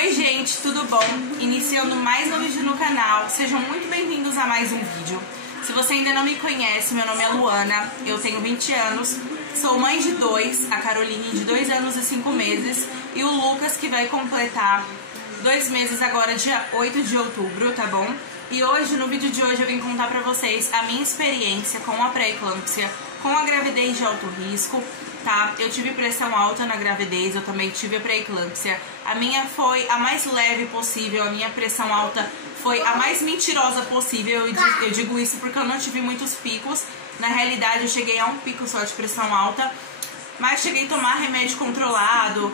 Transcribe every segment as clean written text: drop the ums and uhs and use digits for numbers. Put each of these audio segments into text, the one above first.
Oi gente, tudo bom? Iniciando mais um vídeo no canal, sejam muito bem-vindos a mais um vídeo. Se você ainda não me conhece, meu nome é Luana, eu tenho 20 anos, sou mãe de dois, a Caroline de 2 anos e 5 meses e o Lucas que vai completar 2 meses agora, dia 8 de outubro, tá bom? E hoje, no vídeo de hoje, eu vim contar pra vocês a minha experiência com a pré-eclâmpsia, com a gravidez de alto risco, tá? Eu tive pressão alta na gravidez, eu também tive a pré-eclâmpsia. A minha foi a mais leve possível, a minha pressão alta foi a mais mentirosa possível. Eu digo isso porque eu não tive muitos picos. Na realidade, eu cheguei a um pico só de pressão alta, mas cheguei a tomar remédio controlado,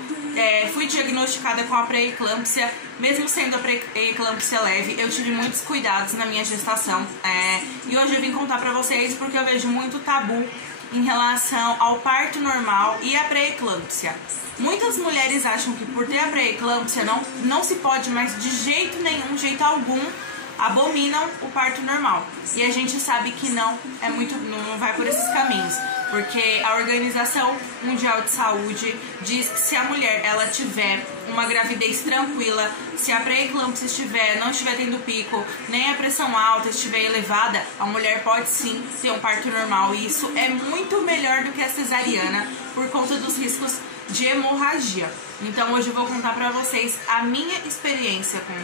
fui diagnosticada com a pré-eclâmpsia, mesmo sendo a pré-eclâmpsia leve, eu tive muitos cuidados na minha gestação, e hoje eu vim contar pra vocês porque eu vejo muito tabu em relação ao parto normal e a pré-eclâmpsia. Muitas mulheres acham que por ter a pré-eclâmpsia não se pode mais de jeito nenhum, de jeito algum, abominam o parto normal. E a gente sabe que não vai por esses caminhos, porque a Organização Mundial de Saúde diz que se a mulher ela tiver uma gravidez tranquila, se a pré-eclâmpsia não estiver tendo pico, nem a pressão alta estiver elevada, a mulher pode sim ter um parto normal. E isso é muito melhor do que a cesariana por conta dos riscos de hemorragia. Então hoje eu vou contar pra vocês a minha experiência com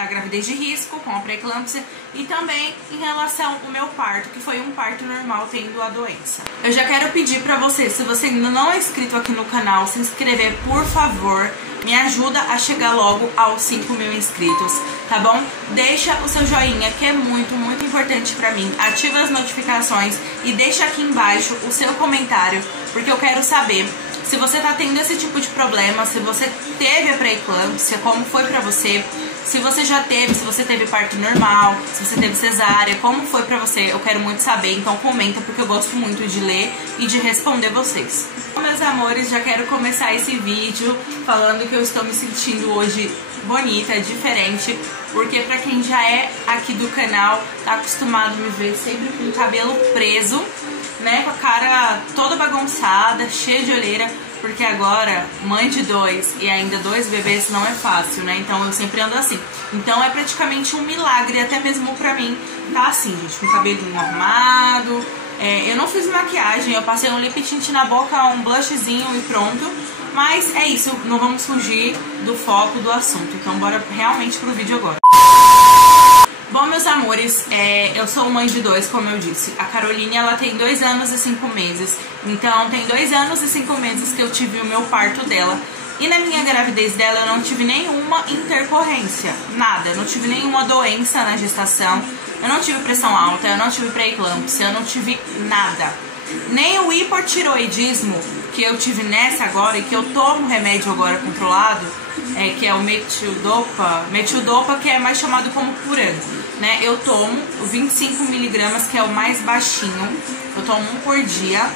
a gravidez de risco, com a pré-eclâmpsia e também em relação ao meu parto, que foi um parto normal tendo a doença. Eu já quero pedir pra você, se você ainda não é inscrito aqui no canal, se inscrever, por favor. Me ajuda a chegar logo aos 5.000 inscritos, tá bom? Deixa o seu joinha, que é muito, muito importante pra mim. Ativa as notificações e deixa aqui embaixo o seu comentário, porque eu quero saber se você tá tendo esse tipo de problema, se você teve a pré-eclâmpsia, como foi pra você, se você já teve, se você teve parto normal, se você teve cesárea, como foi pra você, eu quero muito saber, então comenta, porque eu gosto muito de ler e de responder vocês. Bom, meus amores, já quero começar esse vídeo falando que eu estou me sentindo hoje bonita, diferente, porque pra quem já é aqui do canal, tá acostumado a me ver sempre com o cabelo preso, né, com a cara toda bagunçada, cheia de olheira, porque agora, mãe de 2 e ainda 2 bebês não é fácil, né, então eu sempre ando assim. Então é praticamente um milagre, até mesmo pra mim, tá assim, gente, com o cabelinho arrumado. Eu não fiz maquiagem, eu passei um lip tint na boca, um blushzinho e pronto. Mas é isso, não vamos fugir do foco do assunto, então bora realmente pro vídeo agora. Bom, meus amores, eu sou mãe de 2, como eu disse. A Caroline, ela tem 2 anos e 5 meses. Então, tem 2 anos e 5 meses que eu tive o meu parto dela. E na minha gravidez dela, eu não tive nenhuma intercorrência. Nada, eu não tive nenhuma doença na gestação. Eu não tive pressão alta, eu não tive pré-eclâmpsia, eu não tive nada. Nem o hipotiroidismo que eu tive nessa agora, e que eu tomo remédio agora controlado, que é o metildopa, que é mais chamado como Puran, né? Eu tomo 25 miligramas, que é o mais baixinho, eu tomo 1 por dia.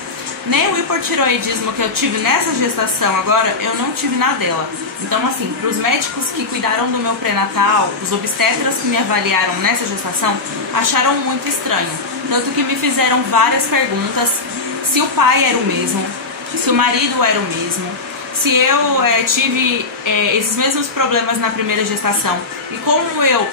Nem o hipotiroidismo que eu tive nessa gestação agora, eu não tive na dela. Então, assim, para os médicos que cuidaram do meu pré-natal, os obstetras que me avaliaram nessa gestação, acharam muito estranho. Tanto que me fizeram várias perguntas, se o pai era o mesmo, se o marido era o mesmo, se eu tive esses mesmos problemas na primeira gestação. E como eu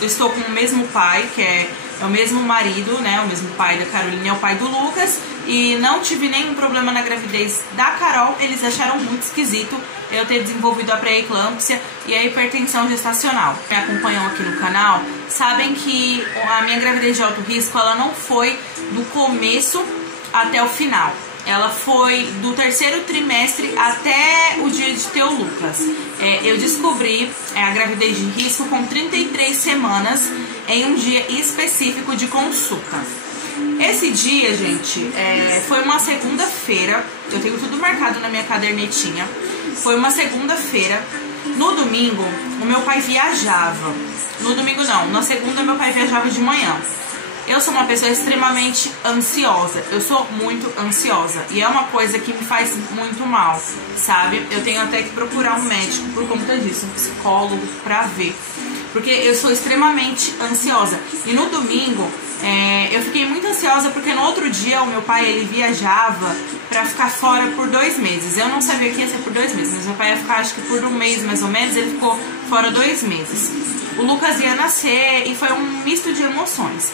estou com o mesmo pai, que é o mesmo marido, né, o mesmo pai da Caroline, é o pai do Lucas, e não tive nenhum problema na gravidez da Carol, eles acharam muito esquisito eu ter desenvolvido a pré-eclâmpsia e a hipertensão gestacional. Me acompanham aqui no canal, sabem que a minha gravidez de alto risco, ela não foi do começo até o final. Ela foi do 3º trimestre até o dia de ter o Lucas. Eu descobri a gravidez de risco com 33 semanas em um dia específico de consulta. Esse dia, gente, foi uma segunda-feira. Eu tenho tudo marcado na minha cadernetinha. Foi uma segunda-feira. No domingo, o meu pai viajava. No domingo não, na segunda meu pai viajava de manhã. Eu sou uma pessoa extremamente ansiosa, eu sou muito ansiosa e é uma coisa que me faz muito mal, sabe? Eu tenho até que procurar um médico por conta disso, um psicólogo pra ver, porque eu sou extremamente ansiosa. E no domingo, Eu fiquei muito ansiosa porque no outro dia o meu pai, ele viajava pra ficar fora por 2 meses. Eu não sabia que ia ser por 2 meses, mas meu pai ia ficar acho que por 1 mês mais ou menos, ele ficou fora 2 meses. O Lucas ia nascer e foi um misto de emoções.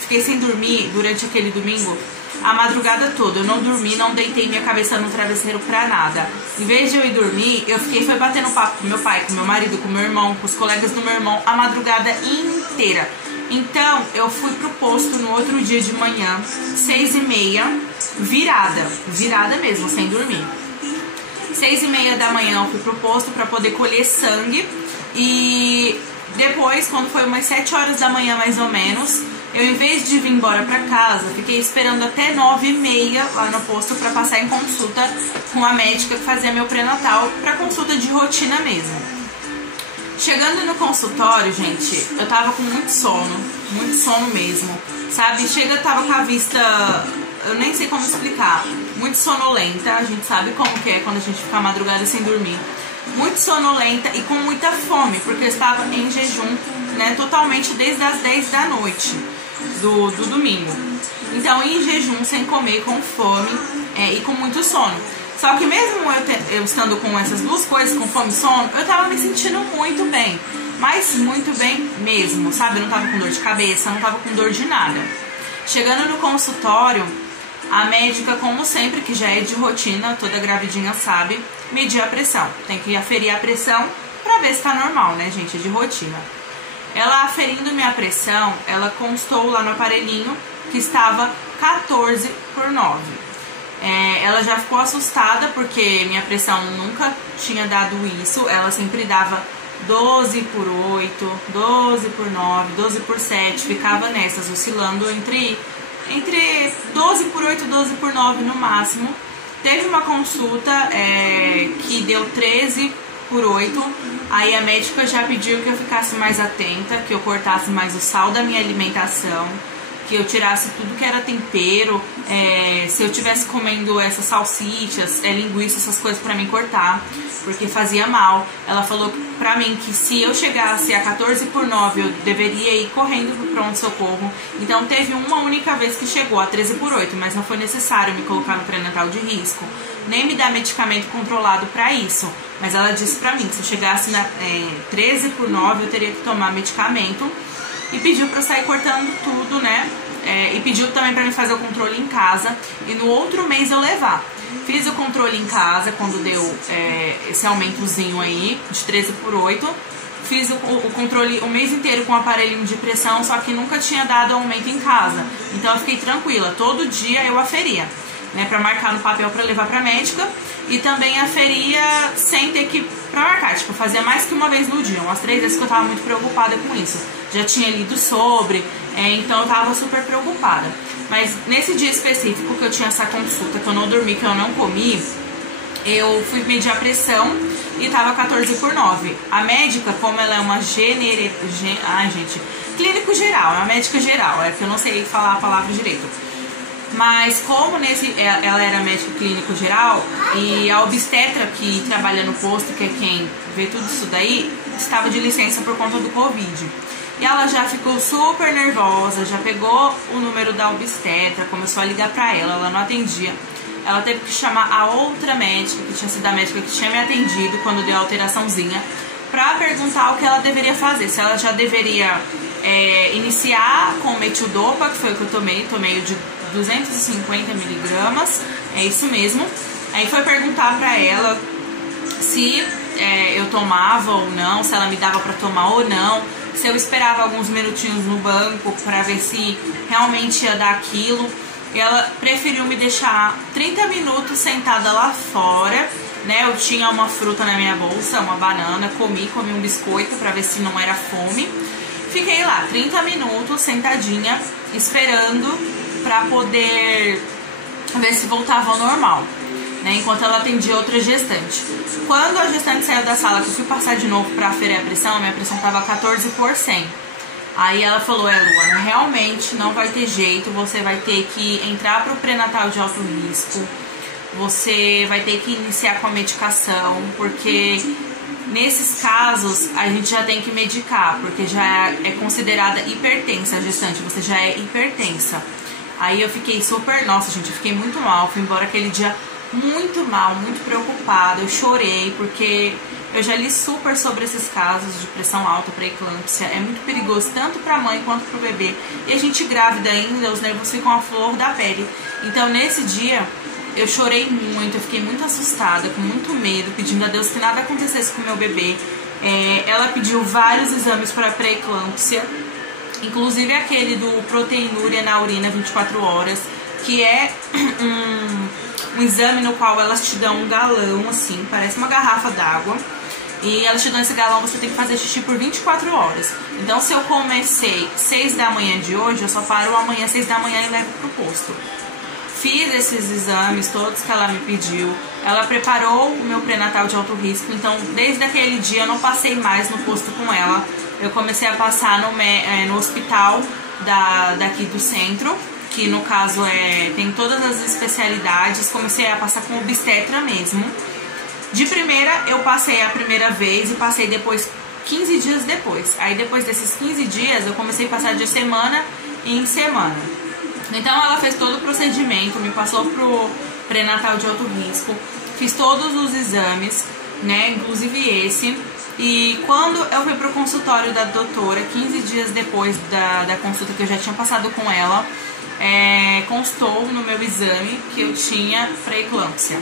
Fiquei sem dormir durante aquele domingo a madrugada toda. Eu não dormi, não deitei minha cabeça no travesseiro pra nada. Em vez de eu ir dormir, foi batendo papo com meu pai, com meu marido, com meu irmão, com os colegas do meu irmão a madrugada inteira. Então, eu fui pro posto no outro dia de manhã, 6h30, virada mesmo, sem dormir. 6h30 da manhã eu fui pro posto pra poder colher sangue. E depois, quando foi umas 7 horas da manhã mais ou menos, eu, em vez de vir embora pra casa, fiquei esperando até 9h30 lá no posto pra passar em consulta com a médica que fazia meu pré-natal, pra consulta de rotina mesmo. Chegando no consultório, gente, eu tava com muito sono mesmo, sabe? Eu tava com a vista, eu nem sei como explicar, muito sonolenta. A gente sabe como que é quando a gente fica a madrugada sem dormir. Muito sonolenta e com muita fome, porque eu estava em jejum, né, totalmente desde as 10 da noite do domingo. Então, em jejum, sem comer, com fome e com muito sono. Só que mesmo eu estando com essas duas coisas, com fome e sono, eu tava me sentindo muito bem. Mas muito bem mesmo, sabe? Eu não tava com dor de cabeça, não tava com dor de nada. Chegando no consultório, a médica, como sempre, que já é de rotina, toda gravidinha sabe, medir a pressão. Tem que aferir a pressão pra ver se tá normal, né, gente? É de rotina. Ela aferindo minha pressão, ela constou lá no aparelhinho que estava 14/9. Ela já ficou assustada porque minha pressão nunca tinha dado isso. Ela sempre dava 12/8, 12/9, 12/7. Ficava nessas, oscilando entre 12/8 e 12/9 no máximo. Teve uma consulta que deu 13/8. Aí a médica já pediu que eu ficasse mais atenta, que eu cortasse mais o sal da minha alimentação, que eu tirasse tudo que era tempero, se eu tivesse comendo essas salsichas, linguiça, essas coisas pra mim cortar, porque fazia mal. Ela falou pra mim que se eu chegasse a 14/9, eu deveria ir correndo pro pronto-socorro. Então teve uma única vez que chegou a 13/8, mas não foi necessário me colocar no pré-natal de risco, nem me dar medicamento controlado pra isso. Mas ela disse pra mim que se eu chegasse na 13/9, eu teria que tomar medicamento. E pediu pra eu sair cortando tudo, né? E pediu também pra mim fazer o controle em casa e no outro mês eu levar. Fiz o controle em casa quando deu esse aumentozinho aí de 13/8. Fiz o controle o mês inteiro com o aparelhinho de pressão, só que nunca tinha dado aumento em casa. Então eu fiquei tranquila, todo dia eu aferia, né, pra marcar no papel pra levar pra médica. E também aferia sem ter que pra marcar, tipo, fazia mais que uma vez no dia, umas 3 vezes que eu tava muito preocupada com isso. Já tinha lido sobre, então eu tava super preocupada. Mas nesse dia específico que eu tinha essa consulta, que eu não dormi, que eu não comi, eu fui medir a pressão e tava 14/9. A médica, como ela é uma clínico geral, é uma médica geral, que eu não sei falar a palavra direito. Mas como ela era médico clínico geral e a obstetra que trabalha no posto, que é quem vê tudo isso daí, estava de licença por conta do Covid. E ela já ficou super nervosa, já pegou o número da obstetra, começou a ligar pra ela não atendia. Ela teve que chamar a outra médica, que tinha sido a médica que tinha me atendido quando deu a alteraçãozinha, pra perguntar o que ela deveria fazer. Se ela já deveria iniciar com metildopa, que foi o que eu tomei o de 250 miligramas, é isso mesmo. Aí foi perguntar pra ela se eu tomava ou não, se ela me dava pra tomar ou não, se eu esperava alguns minutinhos no banco pra ver se realmente ia dar aquilo. E ela preferiu me deixar 30 minutos sentada lá fora, né? Eu tinha uma fruta na minha bolsa, uma banana, comi um biscoito pra ver se não era fome. Fiquei lá 30 minutos sentadinha, esperando pra poder ver se voltava ao normal, né, enquanto ela atendia outra gestante. Quando a gestante saiu da sala, que eu fui passar de novo pra aferir a pressão, a minha pressão tava 14/100. Aí ela falou, Luana, realmente não vai ter jeito, você vai ter que entrar pro pré-natal de alto risco, você vai ter que iniciar com a medicação, porque Nesses casos, a gente já tem que medicar, porque já é considerada hipertensa a gestante, você já é hipertensa. Aí eu fiquei super, nossa gente, eu fiquei muito mal, fui embora aquele dia muito mal, muito preocupada, eu chorei, porque eu já li super sobre esses casos de pressão alta, pré-eclâmpsia, é muito perigoso tanto para a mãe quanto para o bebê. E a gente grávida ainda, os nervos ficam à flor da pele. Então nesse dia eu chorei muito, eu fiquei muito assustada, com muito medo, pedindo a Deus que nada acontecesse com o meu bebê. Ela pediu vários exames para pré-eclâmpsia, inclusive aquele do proteinúria na urina 24 horas, que é um exame no qual elas te dão um galão, assim, parece uma garrafa d'água, e elas te dão esse galão, você tem que fazer xixi por 24 horas. Então se eu comecei 6 da manhã de hoje, eu só paro amanhã 6 da manhã e levo pro posto. Fiz esses exames todos que ela me pediu, ela preparou o meu pré-natal de alto risco, então desde aquele dia eu não passei mais no posto com ela, eu comecei a passar no hospital daqui do centro, que no caso tem todas as especialidades, comecei a passar com obstetra mesmo. De primeira eu passei a primeira vez e passei depois 15 dias depois, aí depois desses 15 dias eu comecei a passar de semana em semana. Então ela fez todo o procedimento, me passou pro pré-natal de alto risco, fiz todos os exames, né, inclusive esse. E quando eu fui pro consultório da doutora, 15 dias depois da consulta que eu já tinha passado com ela, constou no meu exame que eu tinha pré-eclâmpsia.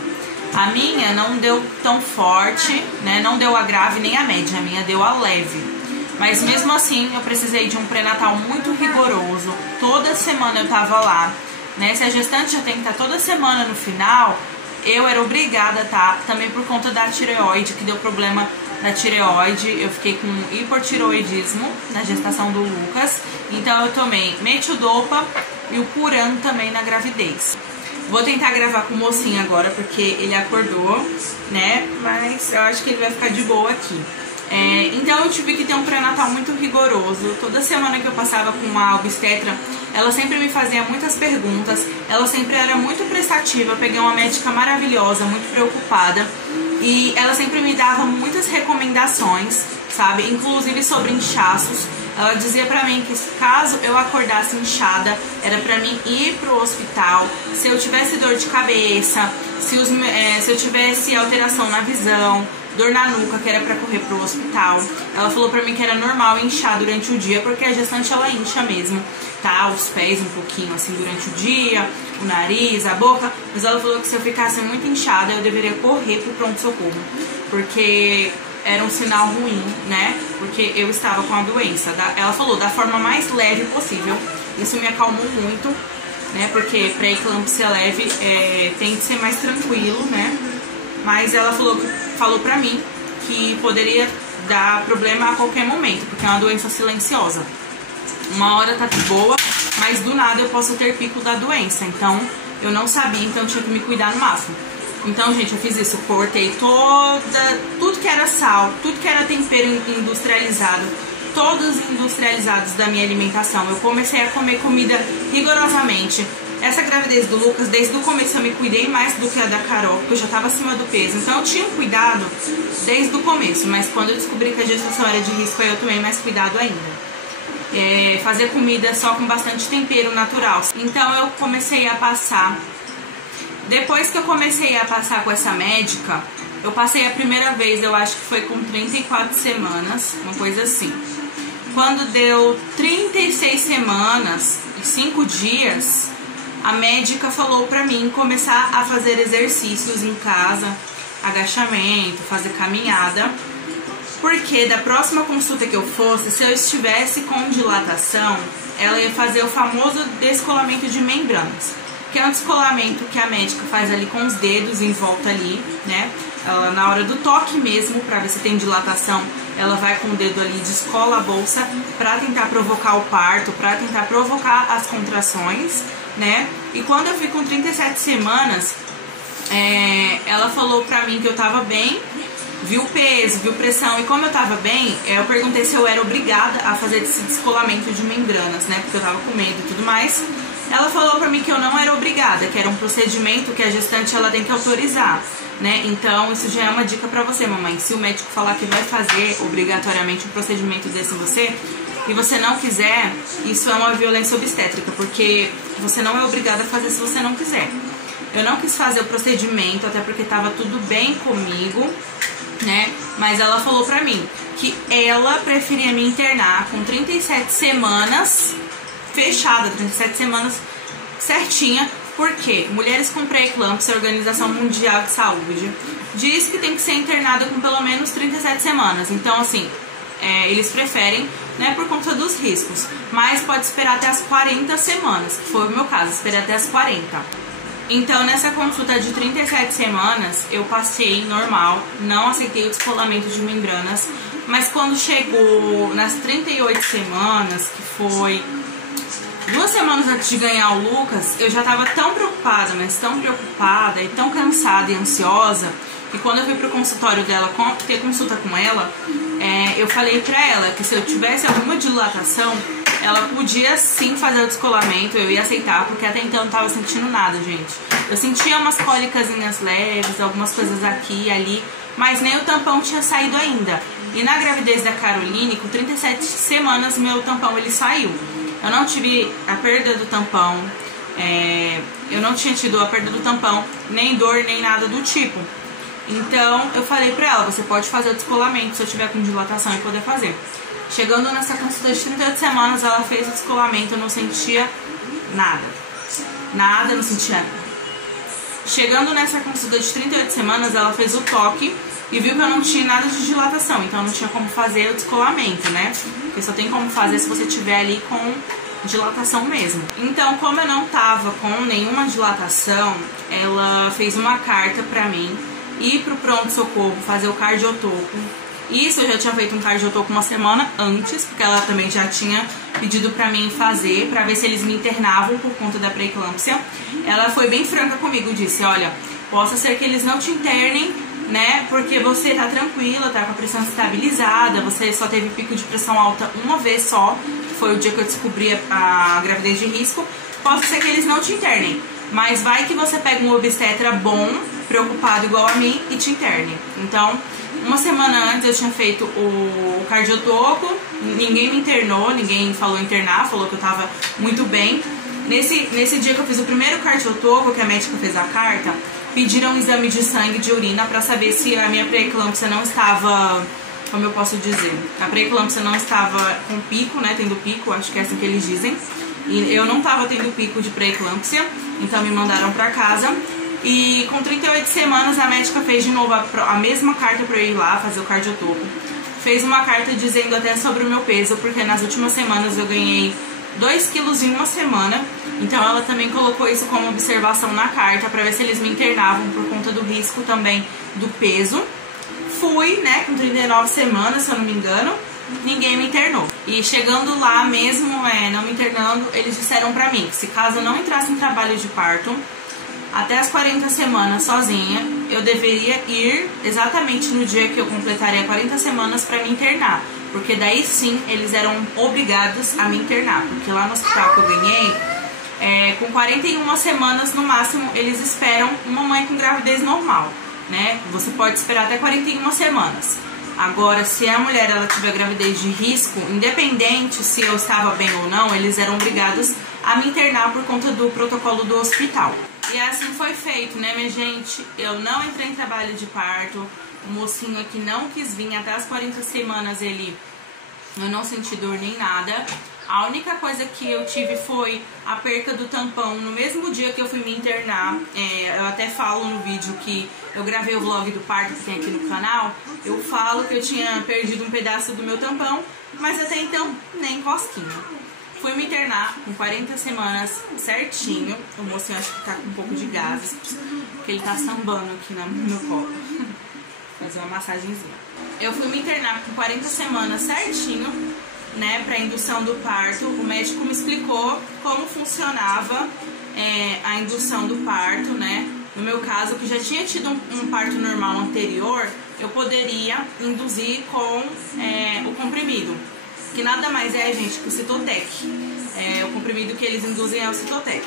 A minha não deu tão forte, né, não deu a grave nem a média, a minha deu a leve. Mas mesmo assim eu precisei de um pré-natal muito rigoroso, toda semana eu tava lá, né? Se a gestante já tem que estar toda semana no final, eu era obrigada a estar, também por conta da tireoide, que deu problema da tireoide, eu fiquei com hipotireoidismo na gestação do Lucas, então eu tomei Metildopa e o Puran também na gravidez. Vou tentar gravar com o mocinho agora, porque ele acordou, né? Mas eu acho que ele vai ficar de boa aqui. Então eu tive que ter um pré-natal muito rigoroso. Toda semana que eu passava com a obstetra, ela sempre me fazia muitas perguntas, ela sempre era muito prestativa. Eu peguei uma médica maravilhosa, muito preocupada, e ela sempre me dava muitas recomendações, sabe, inclusive sobre inchaços. Ela dizia pra mim que caso eu acordasse inchada, era pra mim ir pro hospital. Se eu tivesse dor de cabeça, se eu tivesse alteração na visão, dor na nuca, que era pra correr pro hospital. Ela falou pra mim que era normal inchar durante o dia, porque a gestante ela incha mesmo, tá? Os pés um pouquinho assim durante o dia, o nariz, a boca. Mas ela falou que se eu ficasse muito inchada, eu deveria correr pro pronto-socorro, porque era um sinal ruim, né? Porque eu estava com a doença. Ela falou da forma mais leve possível. Isso me acalmou muito, né? Porque pré-eclâmpsia leve tem que ser mais tranquilo, né? Mas ela falou pra mim que poderia dar problema a qualquer momento, porque é uma doença silenciosa. Uma hora tá de boa, mas do nada eu posso ter pico da doença. Então eu não sabia, então eu tinha que me cuidar no máximo. Então, gente, eu fiz isso, cortei tudo que era sal, tudo que era tempero industrializado, todos industrializados da minha alimentação. Eu comecei a comer comida rigorosamente. Essa gravidez do Lucas, desde o começo eu me cuidei mais do que a da Carol, porque eu já estava acima do peso. Então eu tinha um cuidado desde o começo, mas quando eu descobri que a gestação era de risco, aí eu tomei mais cuidado ainda. Fazer comida só com bastante tempero natural. Então eu comecei a passar. Depois que eu comecei a passar com essa médica, eu passei a primeira vez, eu acho que foi com 34 semanas, uma coisa assim. Quando deu 36 semanas e 5 dias, a médica falou pra mim começar a fazer exercícios em casa, agachamento, fazer caminhada, porque da próxima consulta que eu fosse, se eu estivesse com dilatação, ela ia fazer o famoso descolamento de membranas, que é um descolamento que a médica faz ali com os dedos em volta ali, né? Ela, na hora do toque mesmo, pra ver se tem dilatação, ela vai com o dedo ali, descola a bolsa pra tentar provocar o parto, pra tentar provocar as contrações, né? E quando eu fui com 37 semanas, ela falou pra mim que eu tava bem, viu o peso, viu pressão, e como eu tava bem, eu perguntei se eu era obrigada a fazer esse descolamento de membranas, né? Porque eu tava com medo e tudo mais. Ela falou pra mim que eu não era obrigada, que era um procedimento que a gestante ela tem que autorizar, né? Então isso já é uma dica pra você, mamãe. Se o médico falar que vai fazer obrigatoriamente um procedimento desse em você e você não quiser, isso é uma violência obstétrica, porque você não é obrigada a fazer se você não quiser. Eu não quis fazer o procedimento, até porque tava tudo bem comigo, né? Mas ela falou pra mim que ela preferia me internar com 37 semanas fechada, 37 semanas certinha, porque mulheres com pré-eclâmpsia, a Organização Mundial de Saúde, diz que tem que ser internada com pelo menos 37 semanas. Então, assim, eles preferem, né, por conta dos riscos. Mas pode esperar até as 40 semanas, que foi o meu caso, esperei até as 40. Então, nessa consulta de 37 semanas, eu passei normal, não aceitei o descolamento de membranas, mas quando chegou nas 38 semanas, que foi 2 semanas antes de ganhar o Lucas, eu já tava tão preocupada, mas tão preocupada e tão cansada e ansiosa, que quando eu fui pro consultório dela, ter consulta com ela, eu falei pra ela que se eu tivesse alguma dilatação, ela podia sim fazer o descolamento, eu ia aceitar, porque até então eu não tava sentindo nada, gente. Eu sentia umas cólicasinhas leves, algumas coisas aqui e ali, mas nem o tampão tinha saído ainda. E na gravidez da Caroline, com 37 semanas, meu tampão ele saiu. Eu não tive a perda do tampão, eu não tinha tido a perda do tampão, nem dor, nem nada do tipo. Então eu falei pra ela, você pode fazer o descolamento se eu tiver com dilatação e poder fazer. Chegando nessa consulta de 38 semanas, ela fez o descolamento, eu não sentia nada. Nada, não sentia nada. Chegando nessa consulta de 38 semanas, ela fez o toque e viu que eu não tinha nada de dilatação, então não tinha como fazer o descolamento, né? Porque só tem como fazer se você tiver ali com dilatação mesmo. Então, como eu não tava com nenhuma dilatação, ela fez uma carta pra mim ir pro pronto-socorro fazer o cardiotoco. Isso eu já tinha feito um cardiotoco uma semana antes, porque ela também já tinha pedido pra mim fazer, pra ver se eles me internavam por conta da pré-eclâmpsia. Ela foi bem franca comigo, disse, olha, possa ser que eles não te internem, né, porque você tá tranquila, tá com a pressão estabilizada, você só teve pico de pressão alta uma vez só, que foi o dia que eu descobri a gravidez de risco. Possa ser que eles não te internem, mas vai que você pega um obstetra bom, preocupado igual a mim, e te interne. Então, uma semana antes eu tinha feito o cardiotoco, ninguém me internou, ninguém falou internar, falou que eu tava muito bem. Nesse dia que eu fiz o primeiro cardiotoco, que a médica fez a carta, pediram um exame de sangue, de urina, pra saber se a minha pré-eclâmpsia não estava, como eu posso dizer, a pré-eclâmpsia não estava com pico, né, tendo pico, acho que é assim que eles dizem. E eu não tava tendo pico de pré-eclâmpsia, então me mandaram pra casa. E com 38 semanas a médica fez de novo a mesma carta pra eu ir lá fazer o cardiotoco. Fez uma carta dizendo até sobre o meu peso, porque nas últimas semanas eu ganhei 2 quilos em uma semana. Então ela também colocou isso como observação na carta, pra ver se eles me internavam por conta do risco também do peso. Fui, né, com 39 semanas, se eu não me engano, ninguém me internou. E chegando lá mesmo, não me internando, eles disseram pra mim que se caso eu não entrasse em trabalho de parto, até as 40 semanas sozinha, eu deveria ir exatamente no dia que eu completaria 40 semanas para me internar. Porque daí sim, eles eram obrigados a me internar. Porque lá no hospital que eu ganhei, com 41 semanas no máximo, eles esperam uma mãe com gravidez normal, né? Você pode esperar até 41 semanas. Agora, se a mulher ela tiver gravidez de risco, independente se eu estava bem ou não, eles eram obrigados a me internar por conta do protocolo do hospital. E assim foi feito, né, minha gente? Eu não entrei em trabalho de parto, o mocinho aqui não quis vir, até as 40 semanas eu não senti dor nem nada. A única coisa que eu tive foi a perca do tampão no mesmo dia que eu fui me internar. Eu até falo no vídeo que eu gravei o vlog do parto que tem aqui no canal. Eu falo que eu tinha perdido um pedaço do meu tampão, mas até então nem cosquinha. Fui me internar com 40 semanas certinho. O mocinho acho que tá com um pouco de gases, porque ele tá sambando aqui no meu colo. Fazer uma massagenzinha. Eu fui me internar com 40 semanas certinho, né, pra indução do parto. O médico me explicou como funcionava a indução do parto, né. No meu caso, que já tinha tido um parto normal anterior, eu poderia induzir com o comprimido. que nada mais é, gente, que o Cytotec. O comprimido que eles induzem é o Cytotec.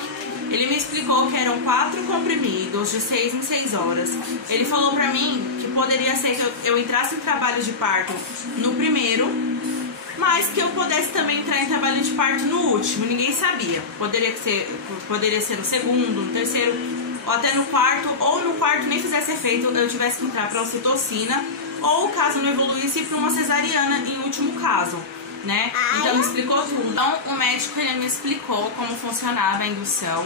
Ele me explicou que eram 4 comprimidos de 6 em 6 horas. Ele falou pra mim que poderia ser que eu entrasse em trabalho de parto no primeiro, mas que eu pudesse também entrar em trabalho de parto no último. Ninguém sabia. Poderia ser no segundo, no terceiro, ou até no quarto, ou no quarto nem fizesse efeito, eu tivesse que entrar para ocitocina, ou caso não evoluísse, para uma cesariana em último caso, né? Então me explicou tudo. Então o médico ele me explicou como funcionava a indução,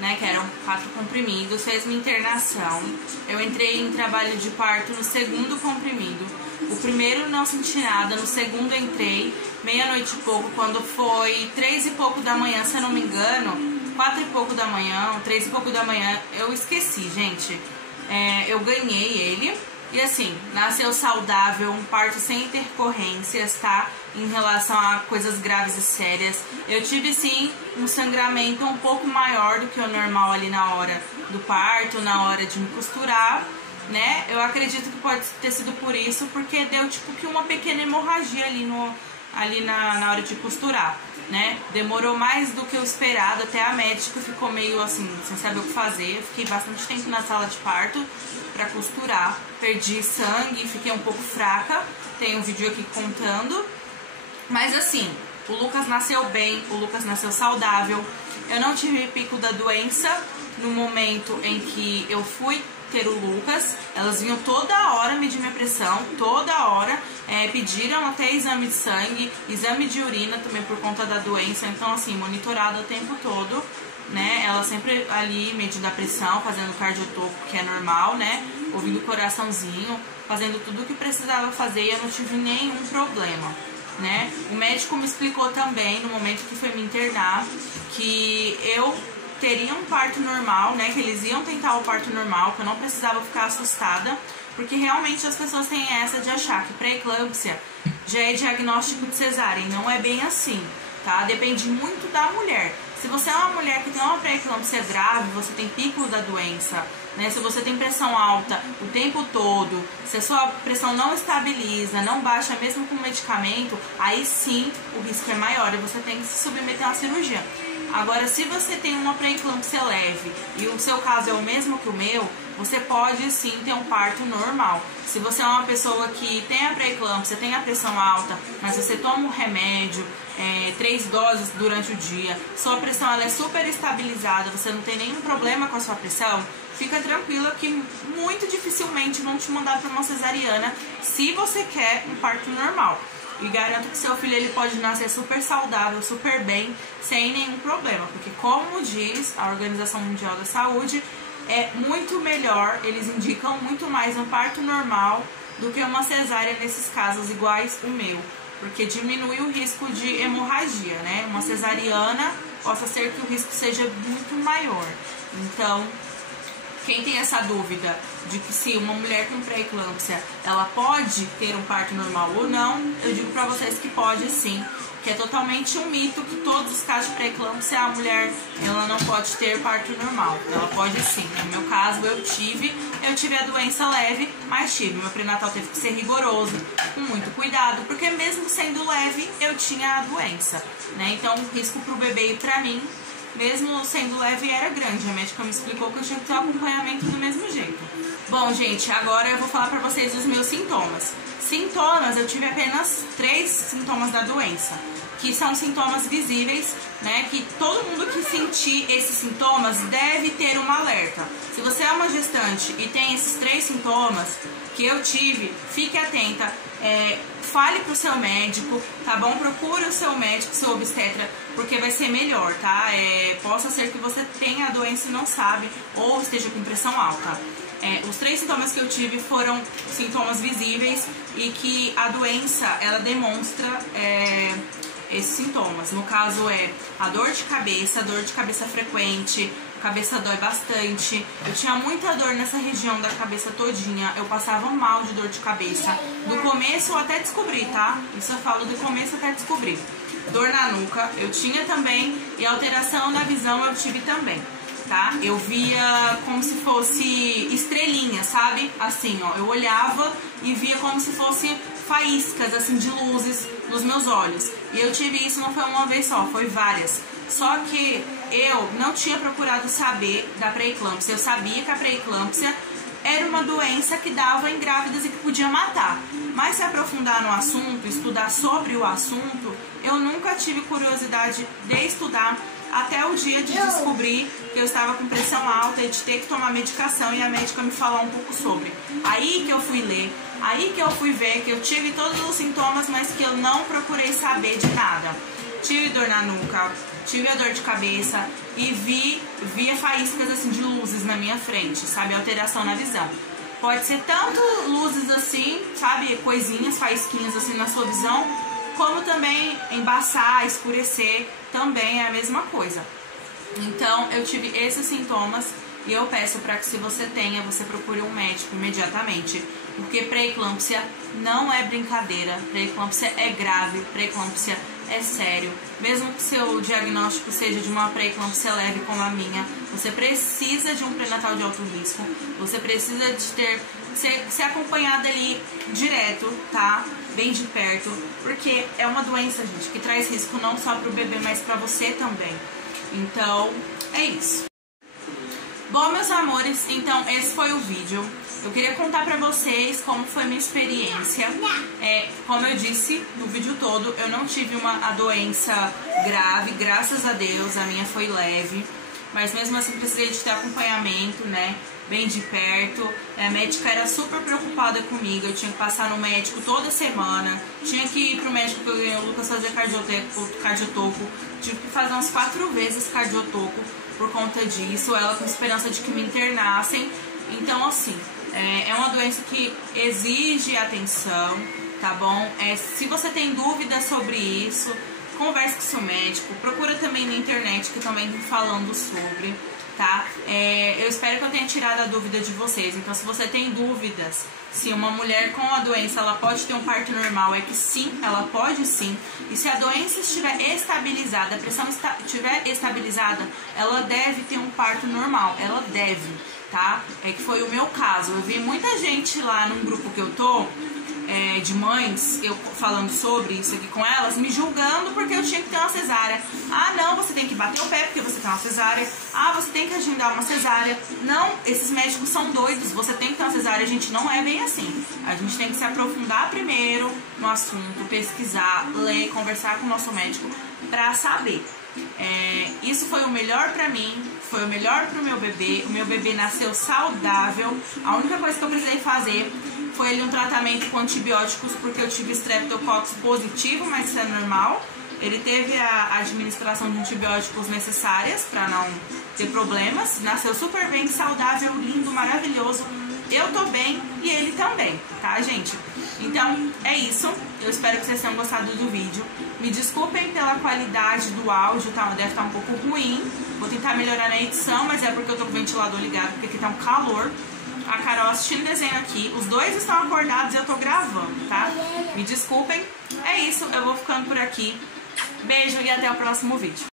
né? Que eram 4 comprimidos, fez minha internação. Eu entrei em trabalho de parto no segundo comprimido. O primeiro não senti nada, no segundo entrei, meia-noite e pouco, quando foi 3 e pouco da manhã, se eu não me engano, 4 e pouco da manhã, 3 e pouco da manhã, eu esqueci, gente. Eu ganhei ele. E assim, nasceu saudável, um parto sem intercorrências, tá? Em relação a coisas graves e sérias. Eu tive sim um sangramento um pouco maior do que o normal ali na hora do parto, na hora de me costurar, né? Eu acredito que pode ter sido por isso, porque deu tipo que uma pequena hemorragia ali na hora de costurar, né? Demorou mais do que o esperado, até a médica ficou meio assim, sem saber o que fazer. Eu fiquei bastante tempo na sala de parto pra costurar, perdi sangue, fiquei um pouco fraca, tem um vídeo aqui contando, mas assim, o Lucas nasceu bem, o Lucas nasceu saudável, eu não tive pico da doença no momento em que eu fui ter o Lucas. Elas vinham toda hora medir minha pressão, toda hora, pediram até exame de sangue, exame de urina também por conta da doença, então assim, monitorada o tempo todo, né? Ela sempre ali medindo a pressão, fazendo cardiotopo, que é normal, né? Ouvindo o coraçãozinho, fazendo tudo o que precisava fazer e eu não tive nenhum problema, né? O médico me explicou também, no momento que foi me internar, que eu teria um parto normal, né? Que eles iam tentar o parto normal, que eu não precisava ficar assustada, porque realmente as pessoas têm essa de achar que pré-eclâmpsia já é diagnóstico de cesárea, e não é bem assim, tá? Depende muito da mulher. Se você é uma mulher que tem uma pré-eclâmpsia grave, você tem pico da doença, né? Se você tem pressão alta o tempo todo, se a sua pressão não estabiliza, não baixa mesmo com medicamento, aí sim o risco é maior e você tem que se submeter a uma cirurgia. Agora, se você tem uma pré-eclâmpsia leve e o seu caso é o mesmo que o meu, você pode sim ter um parto normal. Se você é uma pessoa que tem a pré-eclâmpsia, tem a pressão alta, mas você toma um remédio, 3 doses durante o dia, sua pressão ela é super estabilizada, você não tem nenhum problema com a sua pressão, fica tranquila que muito dificilmente vão te mandar para uma cesariana se você quer um parto normal. E garanto que seu filho ele pode nascer super saudável, super bem, sem nenhum problema. Porque como diz a Organização Mundial da Saúde, é muito melhor, eles indicam muito mais um parto normal do que uma cesárea nesses casos iguais o meu. Porque diminui o risco de hemorragia, né? Uma cesariana possa ser que o risco seja muito maior. Então, quem tem essa dúvida de que se uma mulher com pré-eclâmpsia ela pode ter um parto normal ou não, eu digo pra vocês que pode sim, que é totalmente um mito que todos os casos de pré-eclâmpsia a mulher ela não pode ter parto normal. Ela pode sim. No meu caso eu tive a doença leve, mas tive. Meu pré-natal teve que ser rigoroso, com muito cuidado, porque mesmo sendo leve eu tinha a doença, né? Então o risco pro bebê e pra mim, mesmo sendo leve, era grande. A médica me explicou que eu tinha que ter um acompanhamento do mesmo jeito. Bom, gente, agora eu vou falar pra vocês os meus sintomas. Sintomas, eu tive apenas 3 sintomas da doença, que são sintomas visíveis, né? Que todo mundo que sentir esses sintomas deve ter um alerta. Se você é uma gestante e tem esses 3 sintomas que eu tive, fique atenta, fale pro seu médico, tá bom? Procure o seu médico, seu obstetra, porque vai ser melhor, tá? Possa ser que você tenha a doença e não sabe, ou esteja com pressão alta. Os 3 sintomas que eu tive foram sintomas visíveis e que a doença, ela demonstra esses sintomas. No caso a dor de cabeça frequente, a cabeça dói bastante. Eu tinha muita dor nessa região da cabeça todinha, eu passava mal de dor de cabeça. Do começo eu até descobri, tá? Isso eu falo do começo até descobrir. Dor na nuca eu tinha também, e alteração na visão eu tive também, tá? Eu via como se fosse estrelinha, sabe? Assim, ó, eu olhava e via como se fosse faíscas assim de luzes nos meus olhos. E eu tive isso não foi uma vez só, foi várias. Só que eu não tinha procurado saber da pré-eclâmpsia. Eu sabia que a pré-eclâmpsia era uma doença que dava em grávidas e que podia matar. Mas se aprofundar no assunto, estudar sobre o assunto, eu nunca tive curiosidade de estudar até o dia de descobrir que eu estava com pressão alta e de ter que tomar medicação e a médica me falou um pouco sobre. Aí que eu fui ler, aí que eu fui ver que eu tive todos os sintomas, mas que eu não procurei saber de nada. Tive dor na nuca, tive a dor de cabeça e via faíscas assim de luzes na minha frente, sabe? Alteração na visão. Pode ser tanto luzes assim, sabe? Coisinhas, faísquinhas assim na sua visão, como também embaçar, escurecer, também é a mesma coisa. Então, eu tive esses sintomas e eu peço para que se você tenha, você procure um médico imediatamente. Porque pré-eclâmpsia não é brincadeira, pré-eclâmpsia é grave, pré-eclâmpsia é sério. Mesmo que seu diagnóstico seja de uma pré-eclâmpsia leve como a minha, você precisa de um pré-natal de alto risco, você precisa de ser acompanhada ali direto, tá? Bem de perto, porque é uma doença, gente, que traz risco não só para o bebê, mas para você também. Então, é isso. Bom, meus amores, então esse foi o vídeo. Eu queria contar pra vocês como foi minha experiência. Como eu disse no vídeo todo, eu não tive a doença grave, graças a Deus, a minha foi leve. Mas mesmo assim precisei de ter acompanhamento, né, bem de perto. A médica era super preocupada comigo, eu tinha que passar no médico toda semana. Tinha que ir pro médico que eu ganhei o Lucas fazer cardiotoco. Tive que fazer umas 4 vezes cardiotoco por conta disso, ela com esperança de que me internassem. Então, assim, é uma doença que exige atenção, tá bom? Se você tem dúvidas sobre isso, converse com seu médico, procura também na internet que também tem falando sobre, tá? Eu espero que eu tenha tirado a dúvida de vocês. Então, se você tem dúvidas se uma mulher com a doença ela pode ter um parto normal, é que sim, ela pode sim. E se a doença estiver estabilizada, a pressão estiver estabilizada, ela deve ter um parto normal, ela deve, tá? É que foi o meu caso. Eu vi muita gente lá num grupo que eu tô, de mães, eu falando sobre isso aqui com elas, me julgando porque eu tinha que ter uma cesárea. Ah, não, você tem que bater o pé porque você tem uma cesárea. Ah, você tem que agendar uma cesárea. Não, esses médicos são doidos, você tem que ter uma cesárea. A gente não é bem assim. A gente tem que se aprofundar primeiro no assunto, pesquisar, ler, conversar com o nosso médico pra saber. Isso foi o melhor pra mim, foi o melhor pro meu bebê. O meu bebê nasceu saudável. A única coisa que eu precisei fazer foi ali um tratamento com antibióticos, porque eu tive Streptococcus positivo, mas isso é normal. Ele teve a administração de antibióticos necessárias para não ter problemas. Nasceu super bem, saudável, lindo, maravilhoso. Eu tô bem e ele também, tá, gente? Então, é isso. Eu espero que vocês tenham gostado do vídeo. Me desculpem pela qualidade do áudio, tá? Deve estar um pouco ruim. Vou tentar melhorar na edição, mas é porque eu tô com o ventilador ligado, porque aqui tá um calor. A Carol assistindo desenho aqui. Os dois estão acordados e eu tô gravando, tá? Me desculpem. É isso, eu vou ficando por aqui. Beijo e até o próximo vídeo.